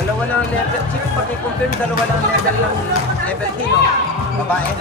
Dalawa lang level. Chief, pag-confirm, dalawa lang level ng level 10, no? Babae.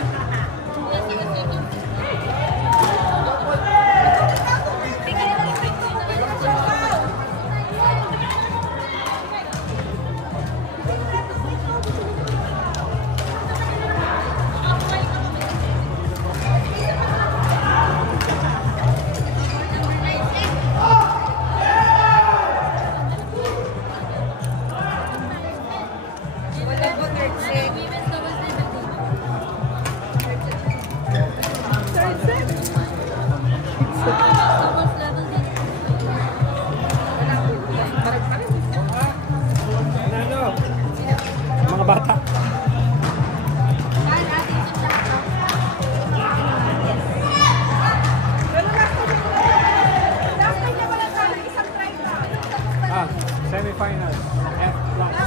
Mga bata. Semi-final. F plus.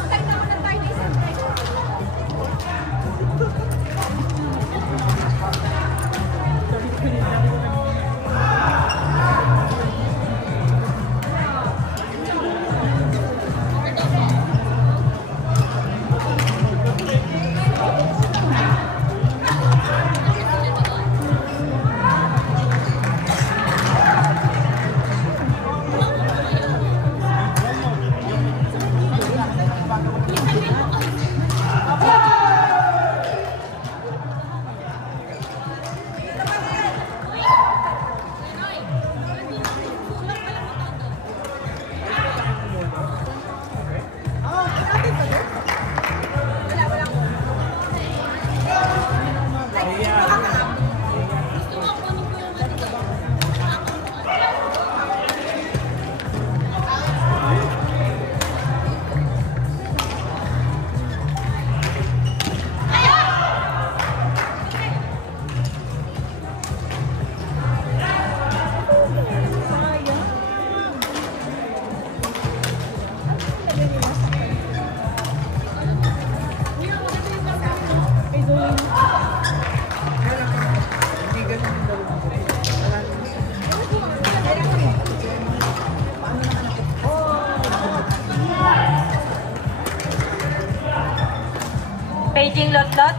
Paging lot-lot.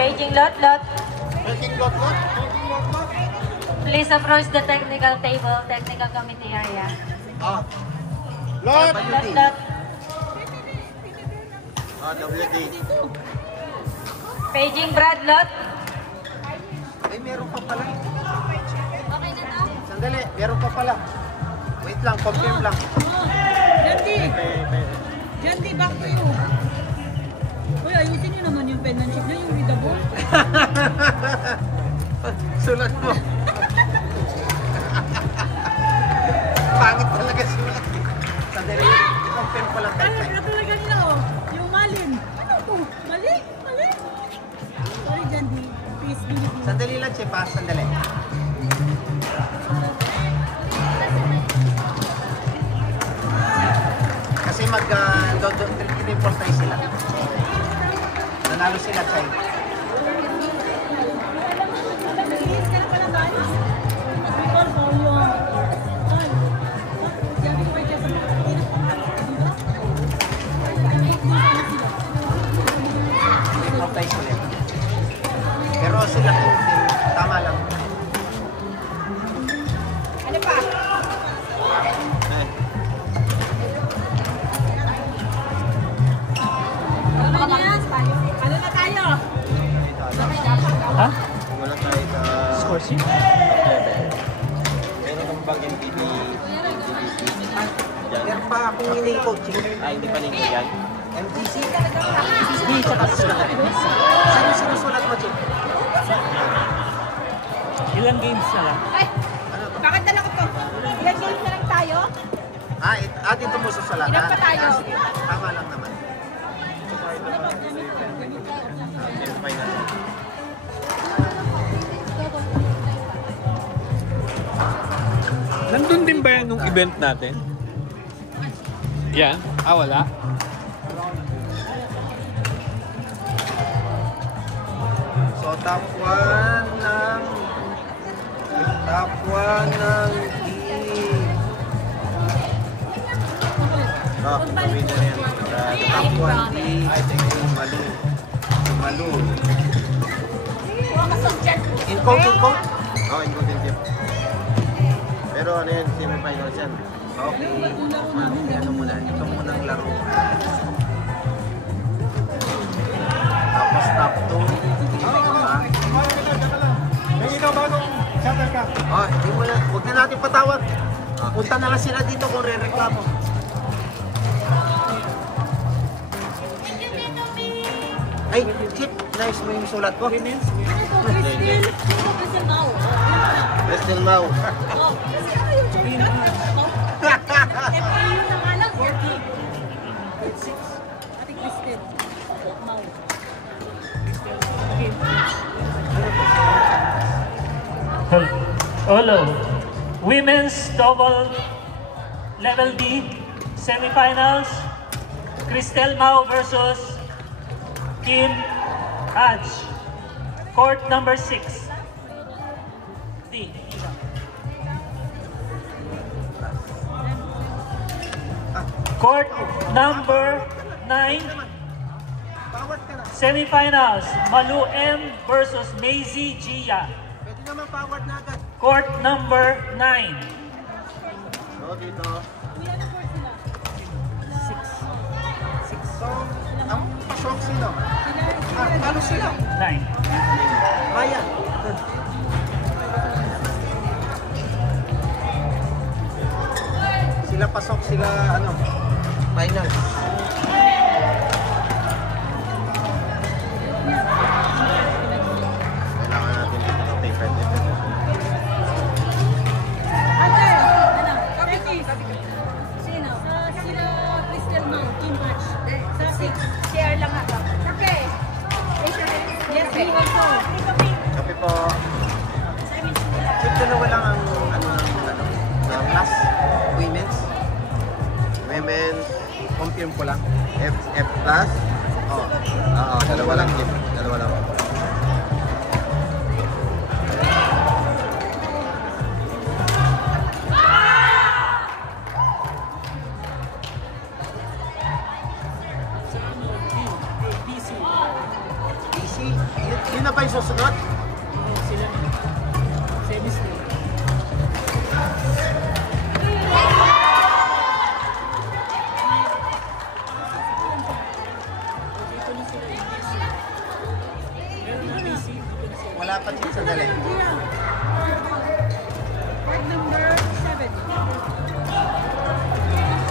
Paging lot-lot. Paging lot-lot. Please approach the technical table, technical committee area. Ah. Lot. Lot-lot. WD. Paging Brad lot. Ay, meron pa pala. Okay na to? Sandali, meron pa pala. Wait lang, confirm lang. Jandy! Jandy, back to you. Uy, ayusin niyo naman yung penmanship niya, yung readable. Sulat mo. Pangit talaga sulat. Sandali, confirm ko lang tayo. Ano talaga nila, oh? Yung malin. Ano to? Mali? Mali? Sorry, Jandy. Please, be with me. Sandali lang, Chef, ha? Sandali. Kasi mag-triple tayo sila. Nanalo sila, Chay. Please, ka na pala guys. Before for yung... Jandy, ko kayo sa mga Triple tayo sila. Pero sila, tama lang. Ano pa? Ano na tayo? Ha? Wala tayo sa... Score sheet? Meron kang bag MPD. Meron pa akong ini-coaching. Ay, hindi pa ninyo yan. MTC? MTC, tsaka susulat. Saan sinusulat mo, Chip? Ilang games na lang? Ay! Bakit dala ko to? Ilan games na lang tayo? Dito mo susulatan. Ilan pa tayo? Sige, tama lang naman. Nandun din ba yan nung event natin? Yan? Ah, wala? So, top 1 ng... Top 1 ng Oh, winner yan. Top 1, Malu. Malu. In-coat? Oo, in-coat din Jeff. Pero ano yan, semi-finals yan. Okay. Ano muna, ito muna ang laro. Tapos top 2. Hindi mo na, huwag na natin patawag. Punta na lang sila dito kung re-reklamo. Ay, Chip, nice mo yung sulat ko. Crystal Mau. Crystal Mau. Oh, kasi ano yung shortcut? FAU na nga lang, 40. Ate Crystal Mau. Hello. Women's double level D semifinals. Crystal Mau versus Kim Haj. Court number 6. D. Court number 9. Bawat ka na. Semifinals. Malu M versus Maisie Gia. Pwede naman forward na agad. Court number 9. So, dito. Kuya, ano court sila? So, ang pasok sino? Talo sila. 9. Ryan. Sila pasok, sila ano, final. Kailangan natin dito ng paper dito. Ate, ano? Becky. Sino? Sila Crystal Mau, team match. Sa 6. Share lang ako. Kape. Yes, we also. Kape po. Chip, dalawa lang ang ang class. Women's. Confirm ko lang. F plus. Oo, dalawa lang Chip. Dalawa lang. DC. Yun na ba yung susunod? Wala pa siya sa dali. Court number 7.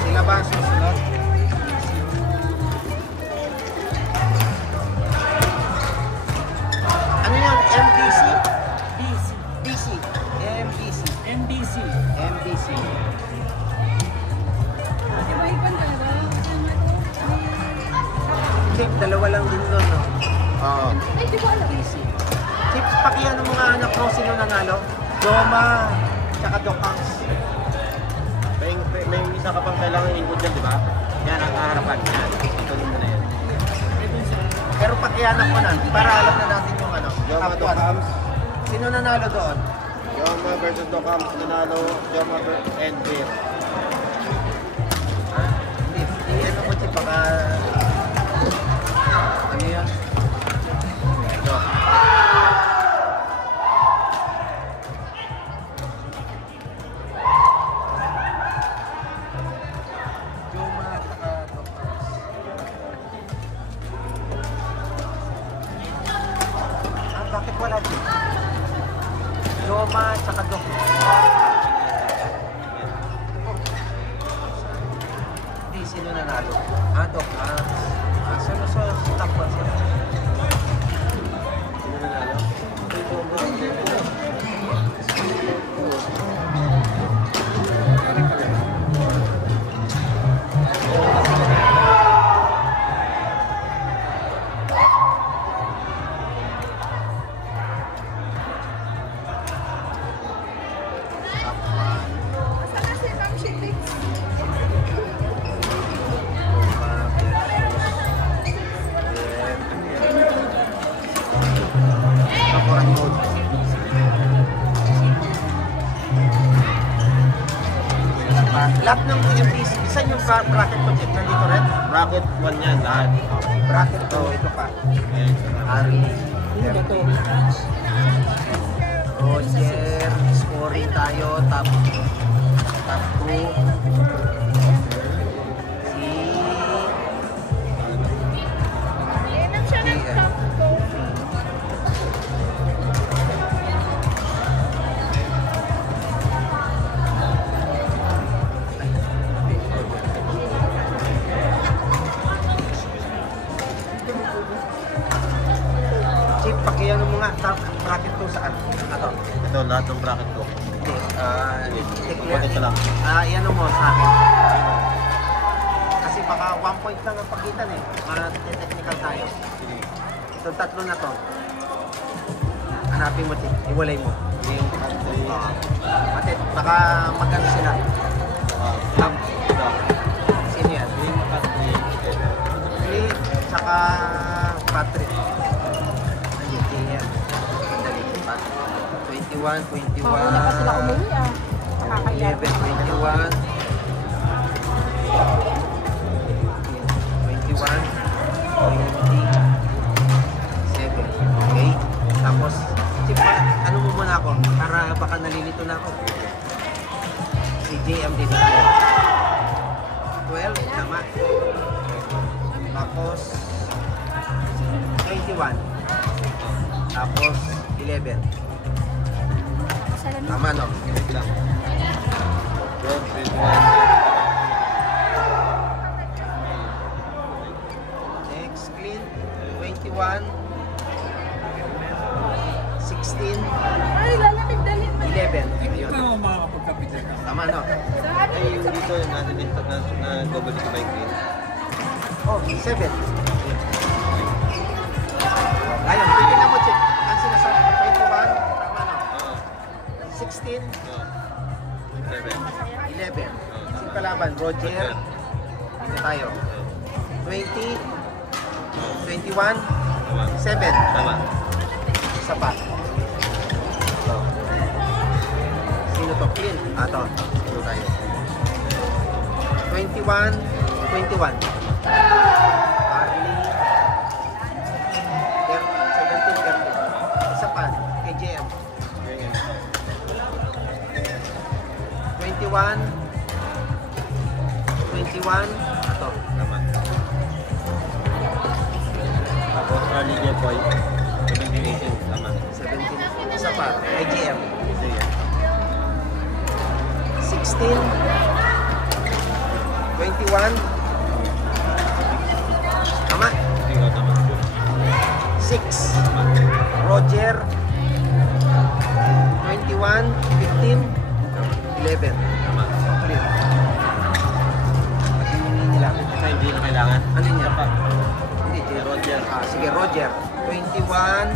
Sila ba ang susunod? Ano yun? MDC? DC. MDC. MDC. Ate, mahipan ka na ba? Kasama to? Chip, dalawa lang din doon, no? Oo. Ay, di ba alam? Chips, pakiyan ng mga anak mo sino nanalo? Doma, tsaka Dokaks. May isa ka pang kailangan ingkod dyan, di ba? Yan ang harapan niya. Ito mo na yan. Pero pakiyanan ko na, para alam na natin yung ano. Doma, Dokaks. Sino nanalo doon? Doma versus Dokaks nanalo. Doma versus Envir. Hindi, ano ko, Chip, baka... Ano yan? Ito. Bakit wala dito? Doma tsaka Dok. Hindi, sino nanalo? Dok. So, top 1 sila. Sino nanalo? Kaporan mode. Isa yung bracket ko, Chip. Nandito rin. Bracket 1 yan lahat. Bracket to, ito pa. Ayan. Harley. Roger. Scoring tayo. Top 2. Chip, pakiano mo nga. Top bracket to saan? Ato. Ito, lahat ng bracket ko. Hindi. Ito lang. Yan mo sa akin. Kasi baka 1 point lang ang pagitan eh. Para technical tayo. Itong tatlo na to. Hanapin mo, Chip. Iwalay mo. Yung Ate, baka magkano sila. Top. Sino yan? Lee, saka Patrick. Ayun, yan. Dali, 21, 21. Mauna pa sila umuwi ah. Nakakaya. 11, 21. 21, 27. Okay? Tapos, Chip, ano mo muna ako? Para baka nalilito na ako. Si JM dito. 12, tama. Tapos, 21. Tapos, 11. Tama, no? Wait lang. 12, 21. Next, clean. 21. 16. Ay, lalamig dalhin mo. 11. Ayun. Tama, no? Ay, yung dito, nasa dito, na double dito by green. Oh, 7. Ayun, tingnan mo, Chip. Ang sinasabi ko, 21. Tama, no? Oo. 16. 11. 11. Sino kalaban? Roger. Dito tayo. 20. 21. Tama. 7. Tama. Isa pa. Ito. Sino to? Clean. Ito. Dito tayo. 21. 21. Harley. 17. 30. Isa pa. KJM. 21. 21. Ito. Tama. Tapos, Harley Jepoy. 17, 18. Tama. 17. Isa pa. KJM. Sige. 16. 21. Tama. Sige, tama. 6. Roger. 21. 15. 11. Tama. Clear. Nila. Ito, hindi na kailangan. Ano niya? Pa. Hindi, Si Roger. sige, Roger. 21.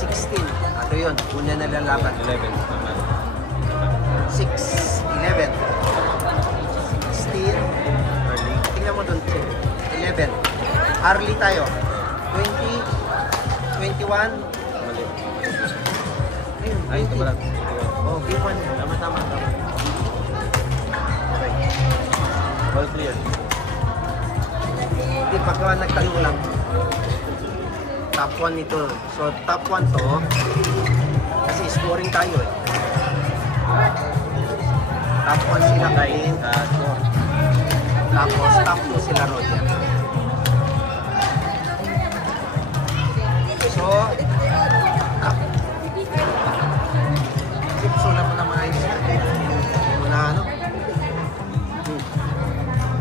16. Ito yun. Una na lalaban. 11. Tama. 6. 11. 16. Harley. Tingnan mo doon. 11. Harley tayo. 20. 21. Mali. Ayun, Ay, ito 20. pala. Oh, B1. Tama, tama, tama. Okay. All clear. Hindi, pagka nagtanong lang. Top 1 ito. So, top 1 to. Kasi scoring tayo eh. Top 1 sila ngayon. Tapos, top 2 sila Roger. So, top. Sipsulat mo na maayos. Hindi mo na ano.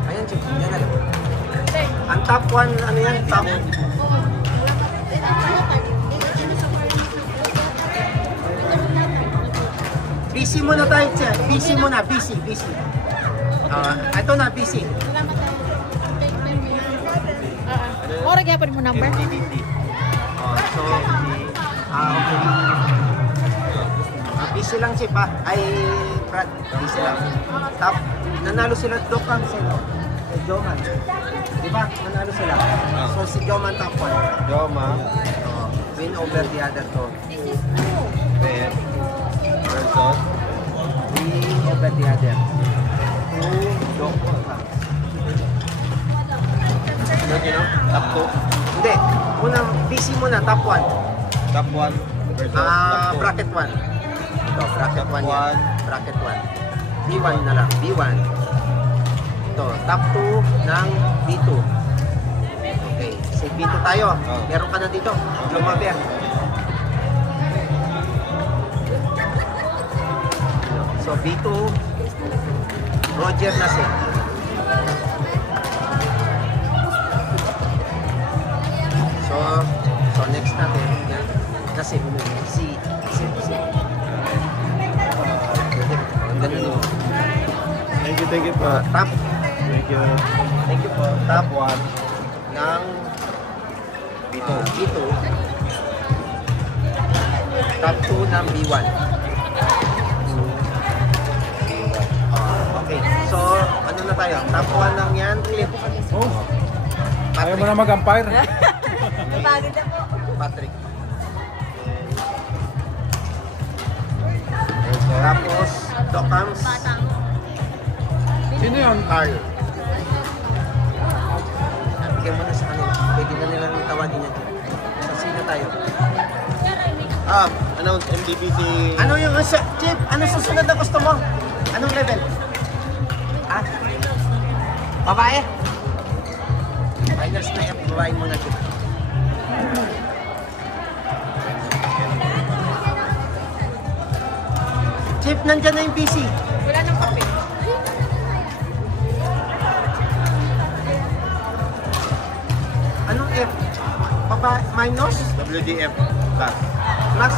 Ayan, Chip. Yan na lang. Ang top 1, ano yan? Top. Busy muna tayo, Chip. Busy muna. Busy. Ito na, busy. Ora gyapon mo number? So, okay. Busy lang, Chip, ha? Ay, Brad, busy lang. Top, nanalo sila Dokang sila. Joman. Diba? Nanalo sila. So, si Joman top 1. Joma. Win over the other two. Fair. Versus. Win over the other. Top 2. Hindi. Unang PC muna, top 1. Top 1 versus top 2. Bracket 1. Ito, bracket 1 yan. Bracket 1. B1 na lang. B1. Ito, top 2 ng B2. Okay, sa B2 tayo. Meron ka na dito. Lumaber. So, B2, Roger Nasi. So next natin, yan. Nasi, si. Ang ganda nyo. Thank you po. Top. Thank you. Thank you po. Top 1 ng B2. Top 2 ng B1. Okay. So, ano na tayo? Top 1 lang yan. Clip. Oh. Ayaw mo na mag-umpire. Pagod na po. Patrick. Tapos, Docams. Sino yun? Carl. Bigyan mo na sa kanila. Pwede na nilang tawagin niya. So, sino tayo? Announce MDBC. Ano yung Chip? Ano susunod na gusto mo? Anong level? Babae? Finals na yung babae muna, Chip. Chip, nandyan na yung PC. Wala nang kape. Anong F? Minus? WDF plus. Plus?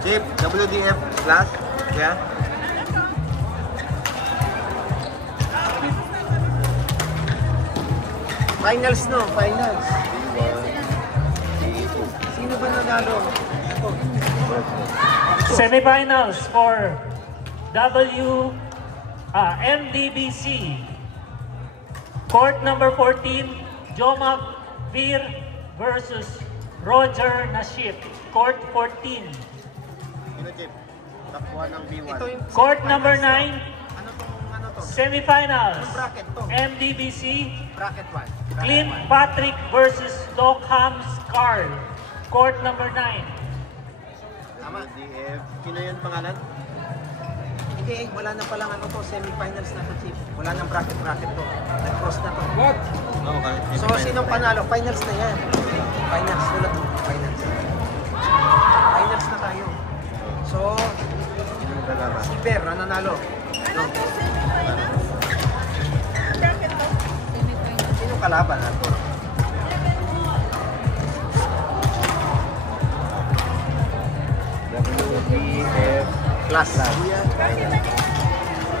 Chip, WDF plus. Yeah. Finals no, finals. Sino ba nanalo? Semifinals for MDBC. Court number 14, Joma Vir versus Roger Naship. Court 14. Sino Chip? Top 1 ng B1. Ito yung Court number 9, ano to? semifinals. Anong bracket to? MDBC, Bracket 1. Clint Patrick versus Dockhams Carl. Court number 9. WDF. Sino yun pangalan? Hindi, wala na palang ano to, semifinals na to, Chief. Wala nang bracket to. Nag-cross na to. What? Okay. So, sinong panalo? Finals na yan. Finals, wala to. Finals. Finals na tayo. So, Sino kalaban? si Bear, nanalo. No. Sino kalaban nato? WDF Class.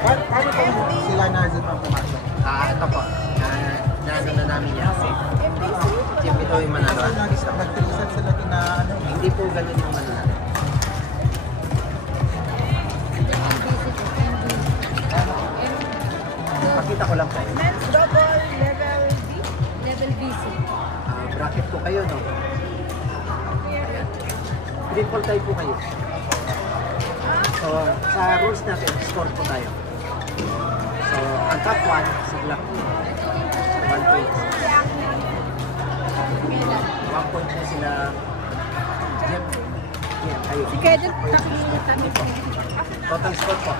Paano kung Sila na pa pumasok. Ito po. Naano na namin yan. Chip, ito yung manalo. nag-tilisan sila na ano? Hindi po ganun yung manalo. Pakita ko lang kayo. Men's double level B. Level BC. Bracket po kayo, no? Triple tie po kayo. So, sa rules natin, score po tayo. So, ang top 1, si Black. 1 point. 1 point po sila. Jeff. Yan, kayo. Si Kedel, nakikita niyo. Total score po.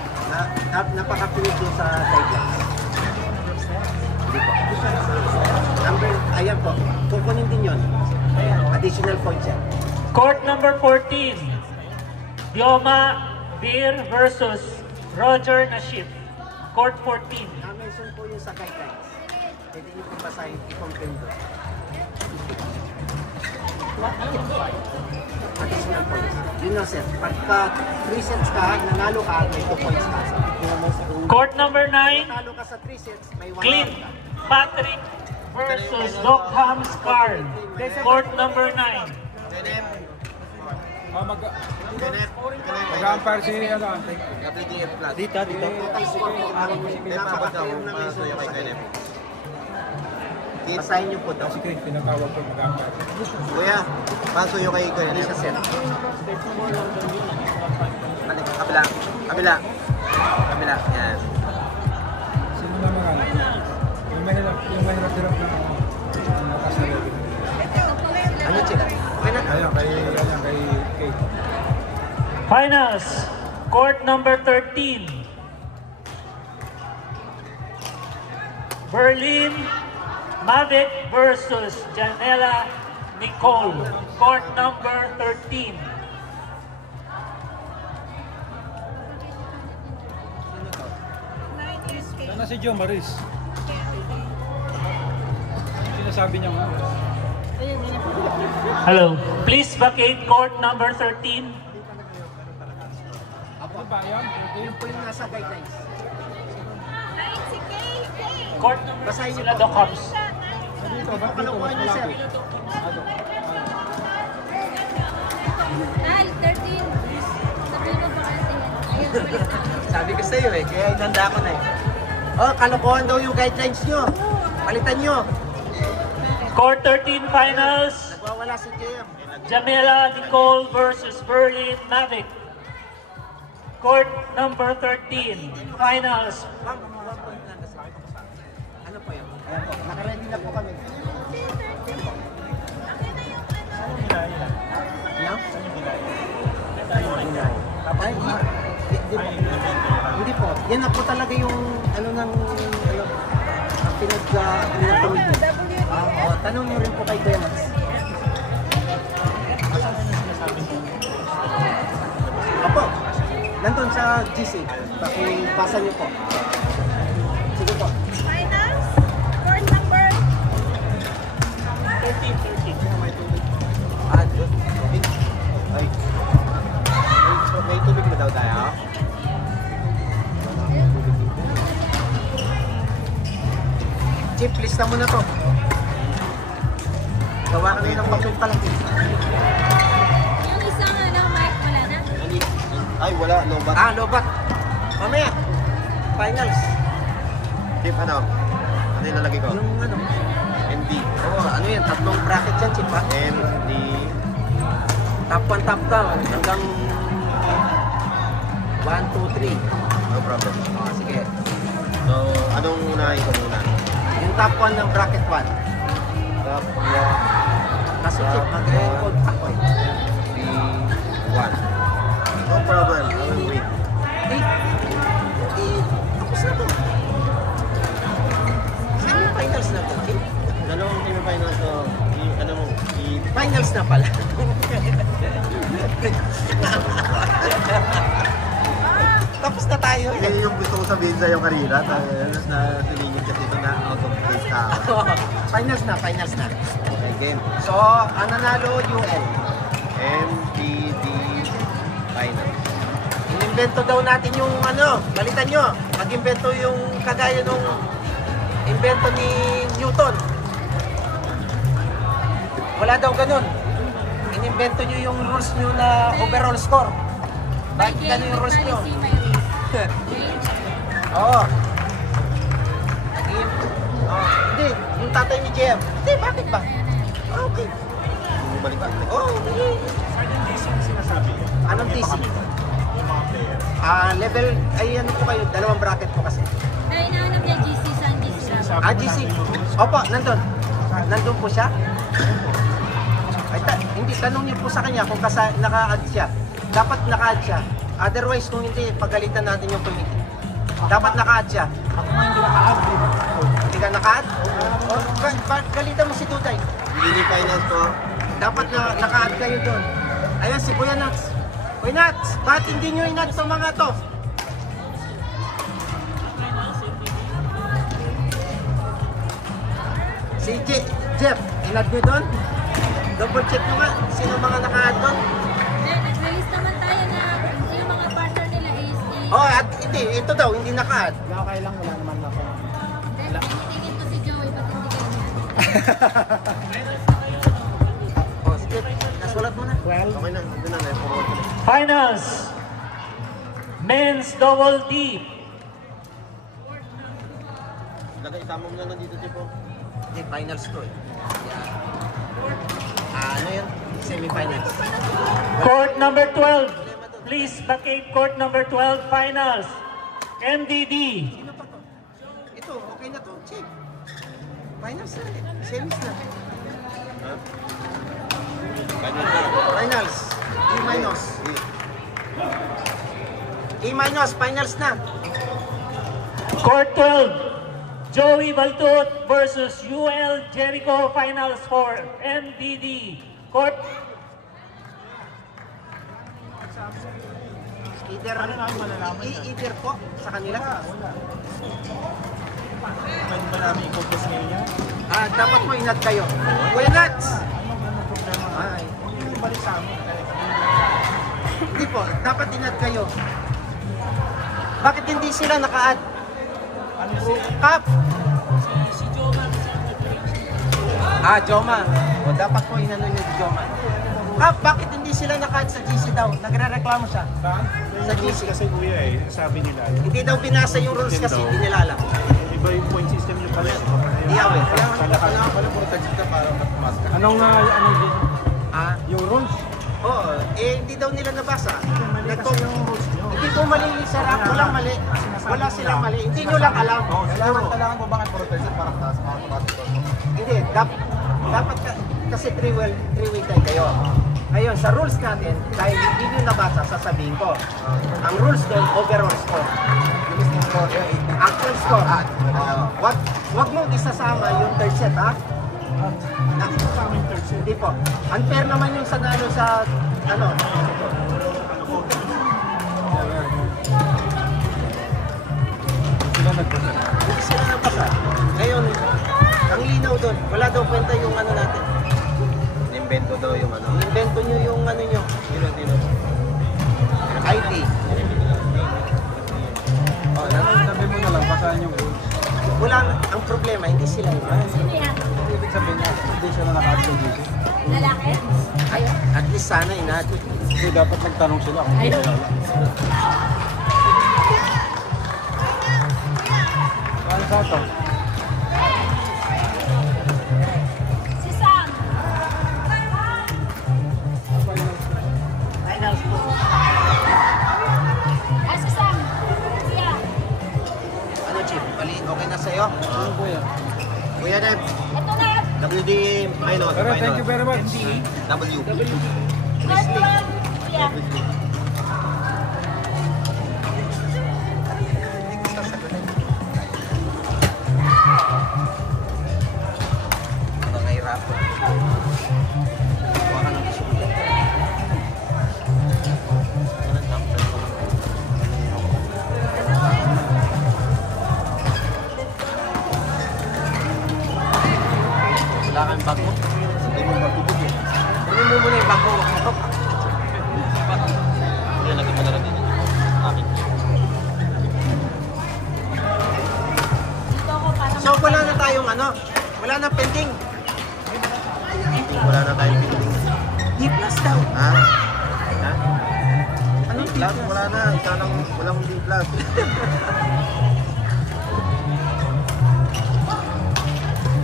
Napaka-fluid po sa guidelines. Hindi po. Number, ayan po. Kukunin din yun. Additional points yan. Court number 14, Joma Vir versus Roger Naship. Court 14. Mention po yun sa guidelines. Pwede nyo po basahin, i-confirm doon. Additional points. Yun na, sir. Pagka 3 sets ka, nanalo ka, may 2 points ka. Court number 9, Nanalo ka sa 3 sets, may 1 Clint point ka. Patrick versus Dockhams Carl. Court number 9. Mag-umpire si ano? WDF plus. Dito. Total score po, ang napaka-firm na mention sa guidelines. Basahin nyo po daw. Tinatawag ko mag-umpire. Kuya, paso yung kay Kuya. Isa set. Kabila. Kabila, yan. Sino naman ano? Yung mahirap-hirap na malakas na level. Ano sila? Okay na? Ayun, kay Kate. Finals, court number 13. Berlin Mavic versus Janela Nicole. Court number 13. Sana si Joe Maris. Sinasabi niya nga. Hello. Please vacate court number 13. Ano ba yun? Yun po yung nasa guidelines. Court number Basahin niyo sila po. Doc Hobbs. Dito, ba't dito? Kalukuhan niyo, sir. Ay, 13. Sabihin mo ba kasi yan? Ayun, ulit na. Sabi ko sa'yo eh, kaya inanda ko na eh. Oh, kalokohan daw yung guidelines nyo. Palitan nyo. Court 13 finals. Nagwawala si JM. Jamela Nicole versus Berlin Mavic. Court number 13 finals. Ma'am, ano po yun? Ayan po, nakaready na po kami. Ano? Ay, hindi po. Yan na po talaga yung ano ng ano, ang pinag-committee. Tanong nyo rin po kay Dennis. Opo, nandun sa GC. Pakipasa nyo po. Sige po. Finals, court number 13. Ah, good. Ay. May tubig na daw tayo. Chief, lista mo na to. Gawa kami ng papel pa lang. Yung isang mic, wala na. Ay, wala. Lobat. Ah, lobat. Mamaya. Finals. Chief, ano? Ano yung lalagay ko? Yung ano? MD. Oo, ano yan? Tatlong bracket yan, Chief, ha? MD. Top 1, top down. Hanggang 1, 2, 3. No problem. Sige. So, anong unahin ko muna? Yung top 1 ng bracket 1. Top 1. Kaso, Chief, mag-record ako eh. MD 1. No problem. I will wait. Tapos na to. Semi-finals na to, Chief. Dalawang semi-finals to. Ano mo? Finals na pala. Tapos na tayo. Yan yung gusto ko sabihin sa'yo kanina. Tapos na silingin kasi ito na out of place ka. Finals na, finals na. Okay, game. So, ang nanalo, UL. MPD Finals. Inimbento daw natin yung ano, balitan nyo. Mag-invento yung kagaya nung invento ni Newton. Wala daw ganun. Inimbento nyo yung rules nyo na overall score. Bakit ganun yung rules nyo? Oo. Hindi, yung tatay ni JM. Hindi, bakit ba? Okay. Bumalik ka. Oh, hindi. Anong TC? Level, ay ano po kayo, dalawang bracket po kasi. Ay, nahanap niya GC, saan GC na? GC. Opo, nandun. Nandun po siya. Ay, hindi, tanong niyo po sa kanya kung naka-add siya. Dapat naka-add siya. Otherwise, kung hindi, pagalitan natin yung committee. Dapat naka-add siya. Ako hindi naka-add. Hindi ka naka-add? Galitan mo si Tuday. MPD Finals po. Dapat na naka-add kayo doon. Ayan, si Kuya Nats. Kuya Nats, bakit hindi nyo in-add sa mga to? Si Jeff, in-add nyo doon? Double check nyo nga, sino mga naka-add doon? Nag-release naman tayo na yung mga partner nila is Oh, at hindi, ito daw, hindi naka-add. Okay lang, wala naman ako. tinitingin ko si Joey, ba't hindi kayo na? Oh, sige, nasulat mo na. Okay na, doon na. Forward ko na. Finals. Men's double D. Lagay, isama mo na lang dito, Tipo. Hindi, finals to eh. Ano yun? Semi-finals. Court number 12. Please vacate court number 12 finals. MDD. Sino pa to? Ito, okay na to. Check. Finals na. Semis na. Finals. E-, finals na. Court 12, Joey Baltut versus UL Jericho Finals for MDD. Court Either po sa kanila. Pwede ba namin i-focus ngayon yan? Dapat po inat kayo. Kuya Nats! Anong problema? Ay, Hindi balik sa amin. hindi po, dapat inat kayo. Bakit hindi sila naka-add? Ano si... Kap! Joma. O, dapat po inano nyo si Joma. Kap, bakit hindi sila naka-add sa GC daw? Nagre-reklamo siya. Saan? Sa GC. Kasi kuya sabi nila. Hindi daw binasa yung rules kasi, hindi nila alam. Iba yung point system yung pala. Hindi ako eh. Anong dito? Yung rules? Oo, hindi daw nila nabasa. Hindi po mali yung sarap, walang mali. Wala silang mali, hindi nyo lang alam. Kailangan mo bakit protection para sa mga basketball mo? Hindi, dapat kasi three-way tie kayo. Ngayon, sa rules natin, dahil hindi nyo nabasa, sasabihin ko. Ang rules doon, overall score. Actual score. Wag mo isasama yung third set, ha? Hindi po. Unfair naman yung sanalo sa, Hindi sila nagpasa. Ngayon, ang linaw doon, wala daw kwenta yung natin. Invento daw yung Invento nyo yung nyo. Tino. IT. Sabi mo na lang, basahan yung rules. Wala, ang problema, hindi sila yun. Sino yan? Ibig sabihin niya, hindi siya na naka-action dito. Lalaki? Ay, at least sana inati. So dapat magtanong sila kung hindi nila. Paano sa ito? Si Sam. Finals po. Si Sam. Siya. Ano, Chief? Mali, okay na sa'yo? Ano po yan? Kuya Neb, Ito na. WD Finals. Pero thank you very much. W. Control. Siya. mga hirapan. Kuha ka ng sulat. Wala kang bag mo? Hindi mo magtubog eh. Kunin mo muna yung bag mo. Wag mo. Yan, lagi mo na lang din. Akin. Dito ako para So wala na tayong wala na pending. Wala na tayong building. D plus daw. Ha? Anong D Plus, plus? wala na. Isa lang, walang D plus.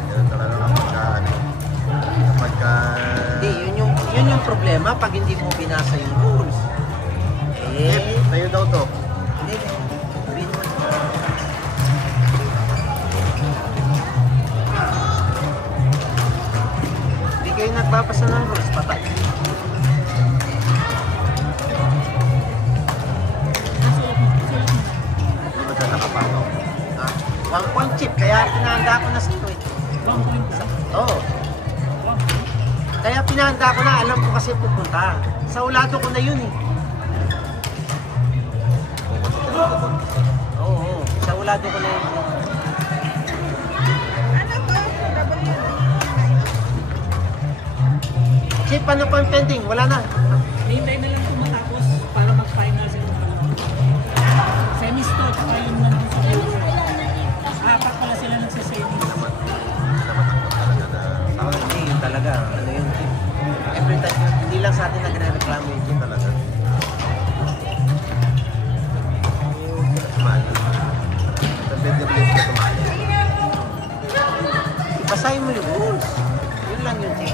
Yan talaga kapagka... Hindi, yun yung problema pag hindi mo binasa yung rules. Sa'yo daw to. Hindi. Read mo. Hindi kayo nagbabasa ng rules, patay. Hindi mo siya nakapasok. 1 point chip, kaya pinahanda ko na sa ito. 1 point ba? Oo. Kaya pinahanda ko na, alam ko kasi pupunta. Sa ulado ko na yun eh. Oo, sa ulado ko na yun. Chip, ano pa yung pending? Wala na. Hintay na lang kung matapos para mag-finals yung semis to, tsaka yung nandun sa finals. Apat pala sila nagsisemis. Hindi, yun talaga. Ano yun, Chip? Every time, hindi lang sa atin nagre-reklamo yun, Chip. Talaga. Tumali. Sa BWF na tumali. Basahin mo yung rules. Yun lang yun, Chip.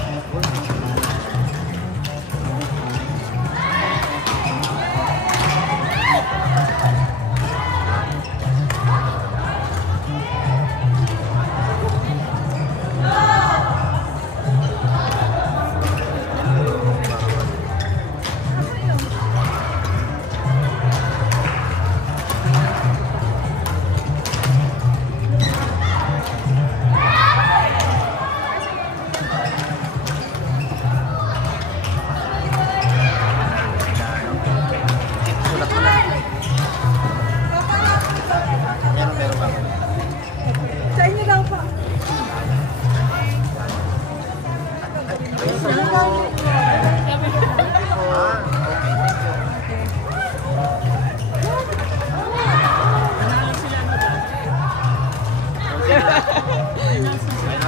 So,